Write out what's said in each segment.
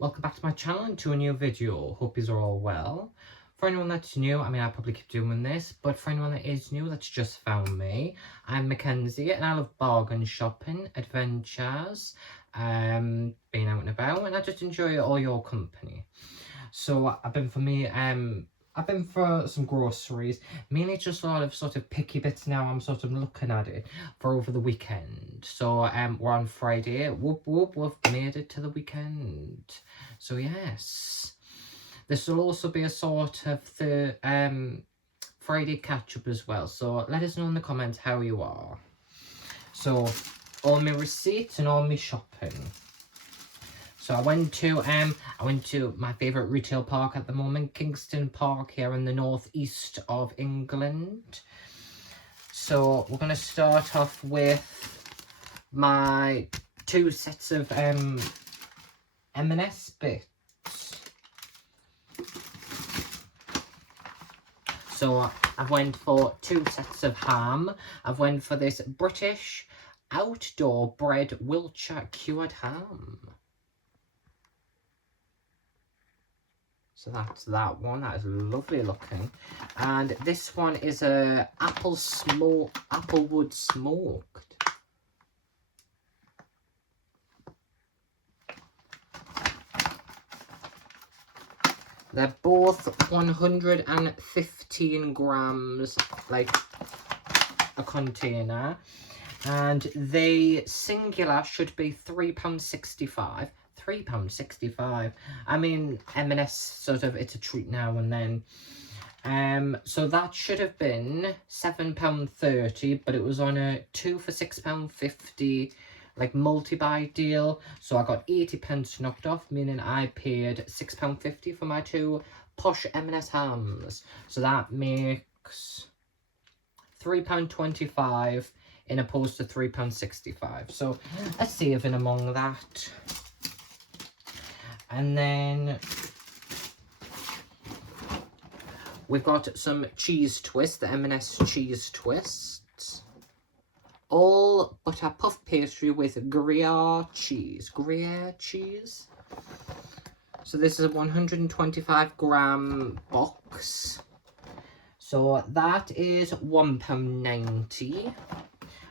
Welcome back to my channel and to a new video. Hope you're all well. For anyone that's new, I probably keep doing this, but for anyone that is new that's just found me, I'm Mackenzie and I love bargain shopping, adventures, being out and about, and I just enjoy all your company. So I've been for some groceries, mainly just a lot of sort of picky bits now. I'm sort of looking at it for over the weekend. So we're on Friday. Whoop whoop, we've made it to the weekend. So yes, this will also be a sort of the Friday catch up as well. So let us know in the comments how you are. So all my receipts and all my shopping. So I went to my favourite retail park at the moment, Kingston Park, here in the northeast of England. So we're going to start off with my two sets of M&S bits. So I've went for two sets of ham. I've went for this British outdoor bred Wiltshire cured ham. So that's that one. That is lovely looking. And this one is a applewood smoked. They're both 115 grams, like a container. And they singular should be £3.65. £3.65. I mean, M&S sort of, it's a treat now and then. So that should have been £7.30, but it was on a 2 for £6.50 like multi-buy deal. So I got 80p knocked off, meaning I paid £6.50 for my two posh M&S hams. So that makes £3.25 in opposed to £3.65. So let's save in among that. And then we've got some cheese twists, the M&S cheese twists. All butter puff pastry with Gruyere cheese. Gruyere cheese. So this is a 125 gram box. So that is £1.90.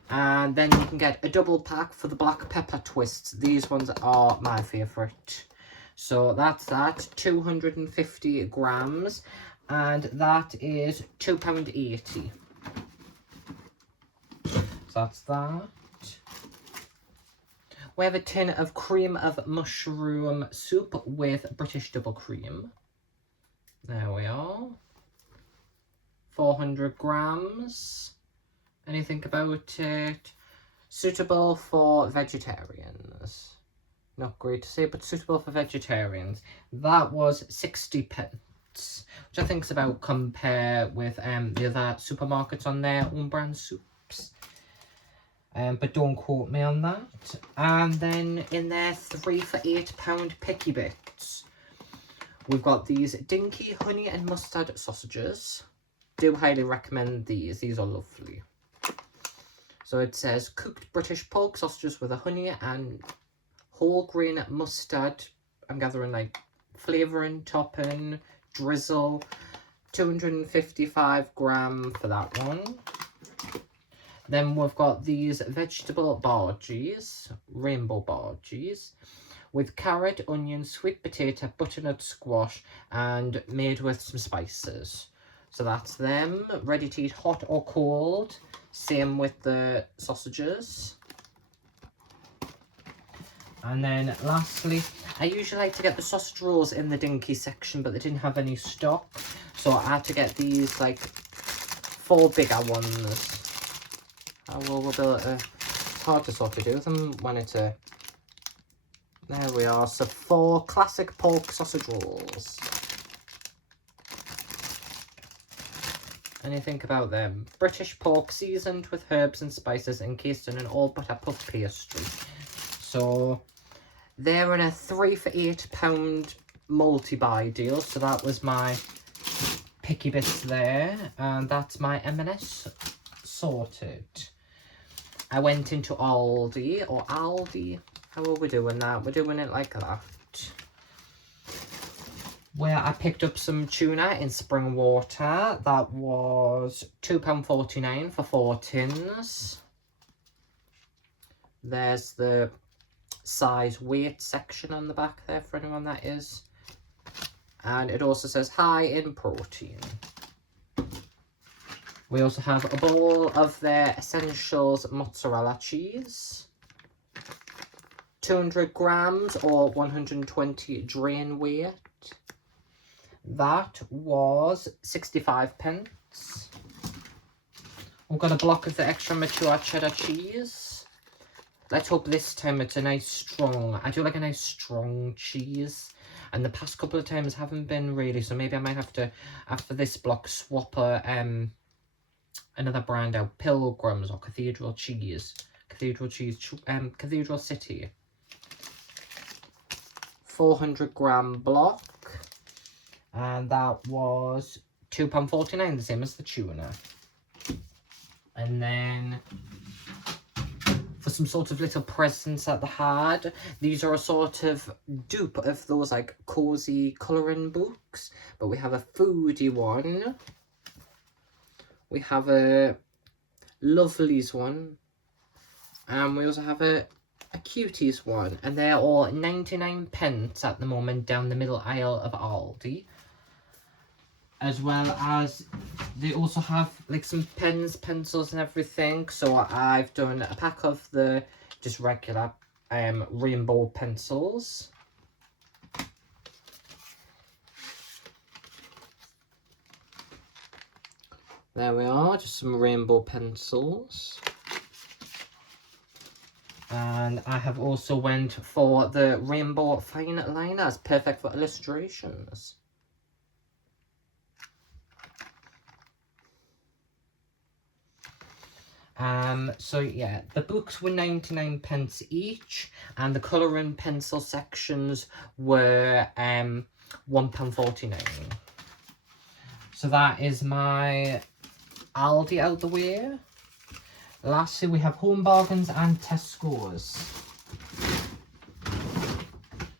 And then you can get a double pack for the black pepper twists. These ones are my favourite. So that's that, 250 grams, and that is £2.80. So that's that. We have a tin of cream of mushroom soup with British double cream. There we are. 400 grams. Anything about it? Suitable for vegetarians. Not great to say, but suitable for vegetarians. That was 60p, which I think is about compare with the other supermarkets on their own brand soups. But don't quote me on that. And then in there, 3 for £8 picky bits. We've got these dinky honey and mustard sausages. Do highly recommend these. These are lovely. So it says cooked British pork sausages with a honey and whole grain mustard, I'm gathering like flavouring, topping, drizzle, 255 gram for that one. Then we've got these vegetable bhajias, rainbow bhajias, with carrot, onion, sweet potato, butternut squash, and made with some spices. So that's them, ready to eat hot or cold. Same with the sausages. And then lastly, I usually like to get the sausage rolls in the dinky section, but they didn't have any stock. So I had to get these like 4 bigger ones. It's hard to sort of do them when it's a... There we are. So 4 classic pork sausage rolls. And you think about them. British pork seasoned with herbs and spices encased in an all butter puff pastry. So they're in a 3 for £8 multi-buy deal. So that was my picky bits there. And that's my M&S sorted. I went into Aldi, or Aldi. How are we doing that? We're doing it like that. where I picked up some tuna in spring water. That was £2.49 for 4 tins. There's the size weight section on the back there for anyone that is. And it also says high in protein. We also have a bowl of their Essentials mozzarella cheese. 200 grams or 120 drain weight. That was 65 pence. We've got a block of the extra mature cheddar cheese. Let's hope this time it's a nice strong, I do like a nice strong cheese. And the past couple of times haven't been really, so maybe I might have to, after this block, swap another brand out. Pilgrims or Cathedral Cheese. Cathedral City. 400 gram block. And that was £2.49, the same as the tuna. And then for some sort of little presents that they had, these are a sort of dupe of those like cozy colouring books. But we have a foodie one. We have a lovelies one. And we also have a cuties one. And they're all 99 pence at the moment down the middle aisle of Aldi. As well as they also have like some pens, pencils and everything. So I've done a pack of the just regular rainbow pencils. There we are, just some rainbow pencils. And I have also went for the rainbow fine liners, perfect for illustrations. So yeah, the books were 99 pence each, and the colouring pencil sections were £1.49. So that is my Aldi out the way. Lastly, we have Home Bargains and Tesco's.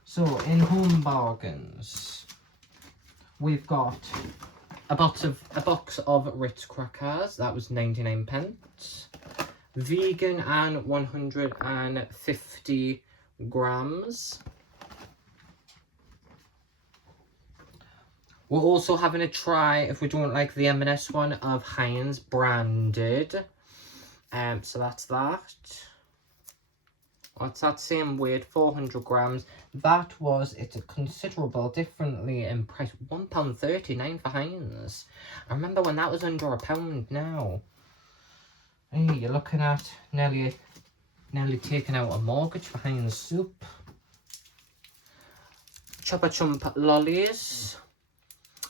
So in Home Bargains, we've got a box of Ritz crackers. That was 99 pence. Vegan and 150 grams. We're also having a try, if we don't like the M&S one, of Heinz branded. So that's that. What's that same weight? 400 grams. That was, it's a considerable differently in price. £1.39 for Heinz. I remember when that was under £1 now. Hey, you're looking at nearly taking out a mortgage for Heinz soup. Chopper Chump lollies.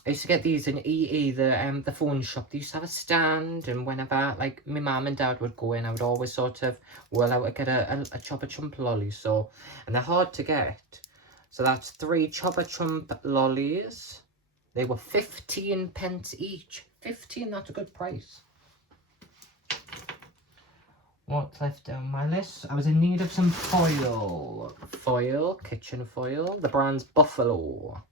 I used to get these in EE, the phone shop. They used to have a stand, and whenever like my mum and dad would go in, I would always sort of I would get a Chopper Chump lolly. So, and they're hard to get. So that's 3 Chopper Chump lollies. They were 15 pence each. 15, that's a good price. What's left down my list? I was in need of some foil. Kitchen foil. The brand's Buffalo.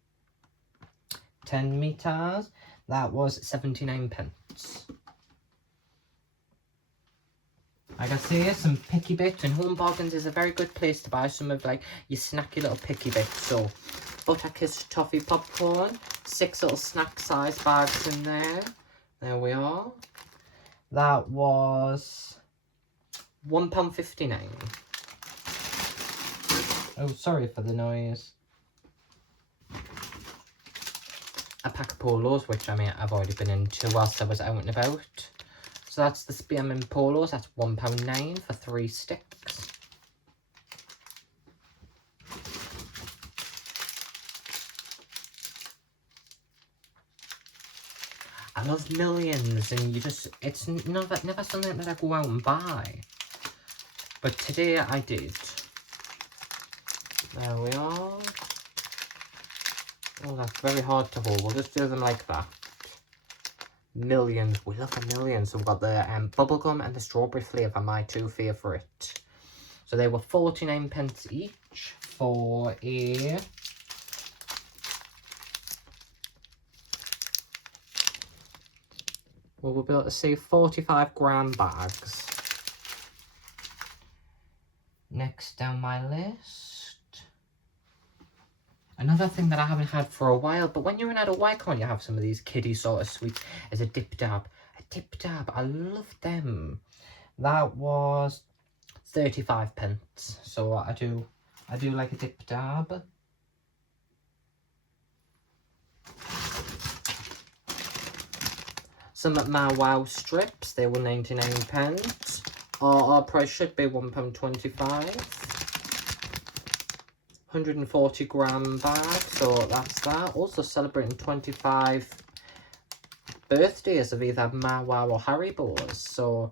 10 meters. That was 79 pence. Like I say, some picky bits, and Home Bargains is a very good place to buy some of like your snacky little picky bits. So Butterkiss toffee popcorn, 6 little snack size bags in there. There we are. That was £1.59. Oh, sorry for the noise. A pack of polos, which I mean I've already been into whilst I was out and about. So that's the Spearmint polos. That's £1.09 for 3 sticks. I love Millions, and it's never something that I go out and buy. But today I did. There we are. Oh, that's very hard to hold. We'll just do them like that. Millions. We love the Millions. So we've got the bubblegum and the strawberry flavour, my 2 favourite. So they were 49 pence each for a Well, we'll be able to see 45-gram bags. Next down my list. Another thing that I haven't had for a while, but when you're an adult, why can't you have some of these kiddie sort of sweets? Is a dip dab. A dip dab. I love them. That was 35p. So I do like a dip dab. Some My Wow strips, they were 99p. Our price should be £1.25. 140-gram bag, so that's that. Also celebrating 25 birthdays of either My Wow or Haribo's, so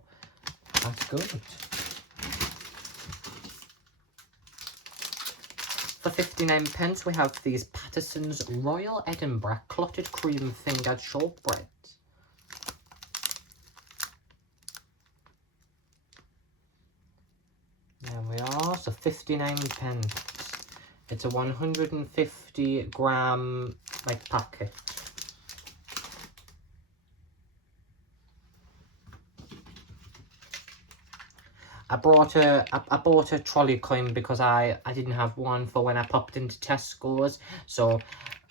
that's good. For 59p, we have these Patterson's Royal Edinburgh Clotted Cream Fingered Shortbread. There we are, so 59p. It's a 150-gram packet. I bought a trolley coin because I didn't have one for when I popped into Tesco's, so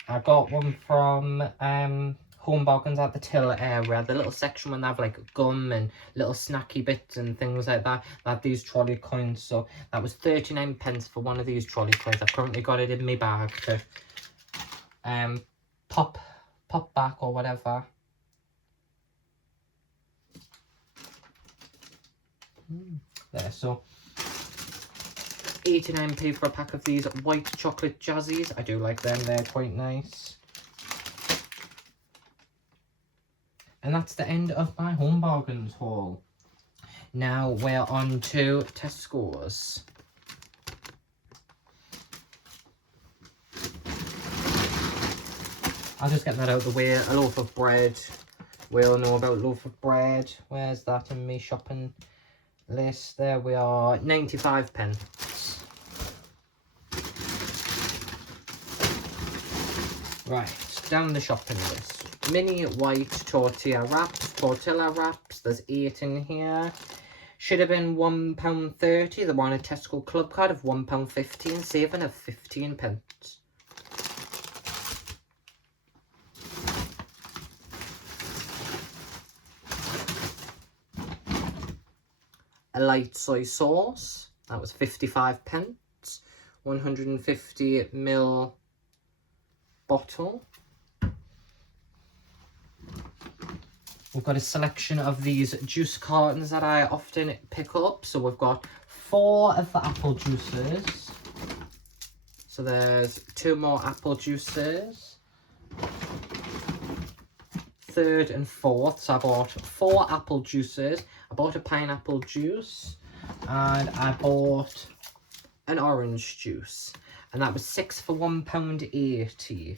I got one from Home Bargains at the till area, the little section when they have like gum and little snacky bits and things like that. They have these trolley coins, so that was 39p for one of these trolley coins. I've currently got it in my bag to pop back or whatever. There, so 89p for a pack of these white chocolate jazzies. I do like them, they're quite nice. And that's the end of my Home Bargains haul. Now we're on to Tesco's. I'll just get that out of the way. A loaf of bread. We all know about loaf of bread. Where's that in my shopping list? There we are. 95p. Right, down the shopping list. Mini white tortilla wraps. There's 8 in here. Should have been £1.30. They were on a Tesco club card of £1.50, saving of 15p. A light soy sauce. That was 55p. 150ml bottle. We've got a selection of these juice cartons that I often pick up. So we've got 4 of the apple juices. So there's 2 more apple juices. 3rd and 4th. So I bought 4 apple juices. I bought a pineapple juice. And I bought an orange juice. And that was 6 for £1.80.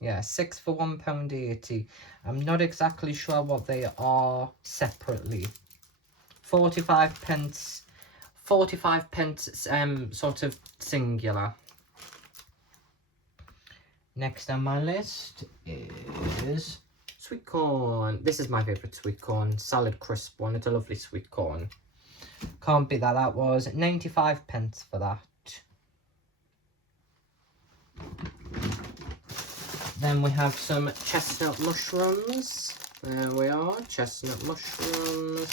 Yeah, 6 for £1.80. I'm not exactly sure what they are separately. 45p. 45p sort of singular. Next on my list is sweet corn. This is my favourite sweet corn. Salad crisp one. It's a lovely sweet corn. Can't beat that. That was 95p for that. Then we have some chestnut mushrooms. There we are, chestnut mushrooms.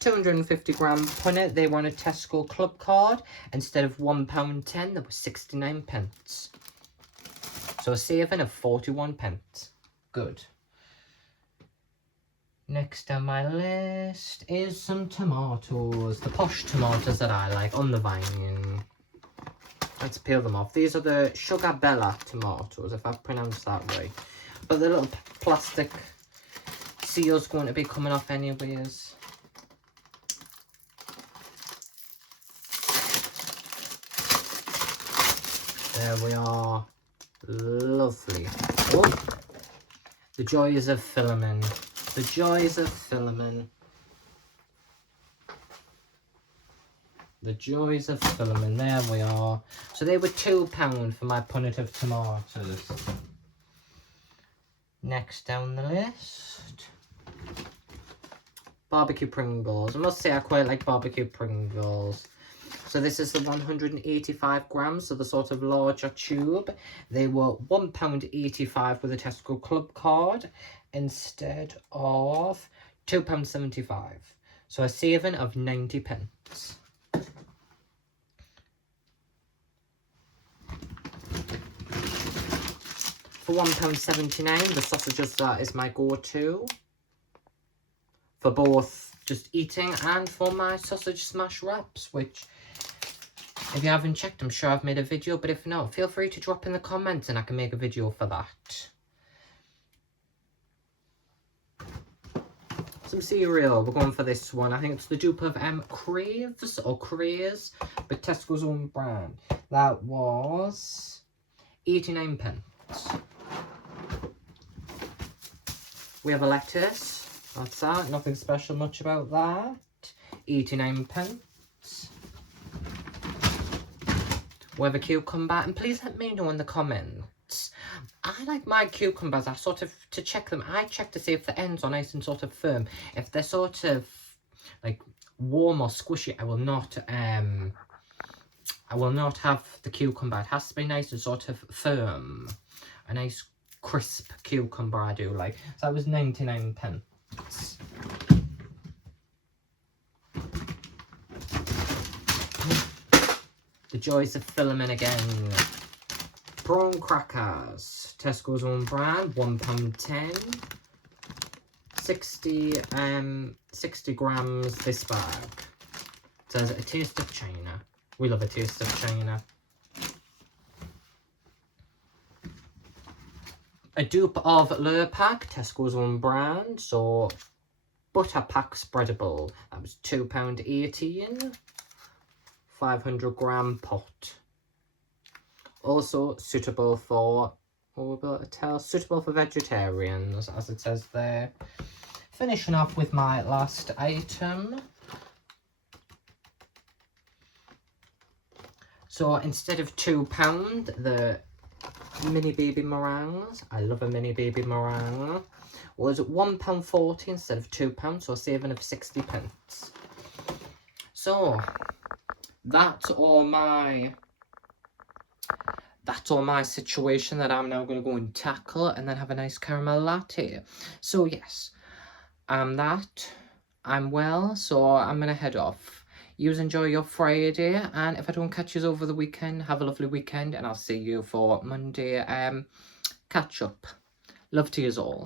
250-gram punnet. They were on a Tesco club card. Instead of £1.10, there was 69p. So a saving of 41p. Good. Next on my list is some tomatoes. The posh tomatoes that I like on the vine. Let's peel them off. These are the Sugar Bella tomatoes, if I've pronounced that right. But the little plastic seal's going to be coming off anyways. There we are. Lovely. Oh, the joys of filming. The joys of filming. The joys of filming. There we are. So they were £2 for my punnet of tomatoes. Next down the list, barbecue Pringles. I must say I quite like barbecue Pringles. So this is the 185 grams, so the sort of larger tube. They were £1.85 with a Tesco Club card instead of £2.75. So a saving of 90p. For £1.79, the sausages, that is my go-to for both just eating and for my sausage smash wraps, which, if you haven't checked, I'm sure I've made a video, but if not, feel free to drop in the comments and I can make a video for that. Some cereal, we're going for this one. I think it's the dupe of Craves or Craze, but Tesco's own brand. That was 89p. We have a lettuce, that's that, nothing special much about that. 89p. We have a cucumber, and please let me know in the comments. I like my cucumbers, I sort of, to check them, I check to see if the ends are nice and sort of firm. If they're sort of like warm or squishy, I will not have the cucumber. It has to be nice and sort of firm. A nice crisp cucumber I do like. So that was 99p. The joys of filming again. Prawn crackers, Tesco's own brand, £1.10. 60 grams this bag. It says a taste of China. We love a taste of China. A dupe of Lurpak, Tesco's own brand. So butter pack spreadable. That was £2.18. 500 gram pot. Also suitable for, what we're able to tell, suitable for vegetarians, as it says there. Finishing off with my last item. So instead of £2, the mini baby meringues, I love a mini baby meringue, was £1.40 instead of £2, so a saving of 60p. So that's all my situation that I'm now going to go and tackle and then have a nice caramel latte. So yes, I'm well, so I'm going to head off. You enjoy your Friday, and if I don't catch you over the weekend, have a lovely weekend, and I'll see you for Monday catch up. Love to you all.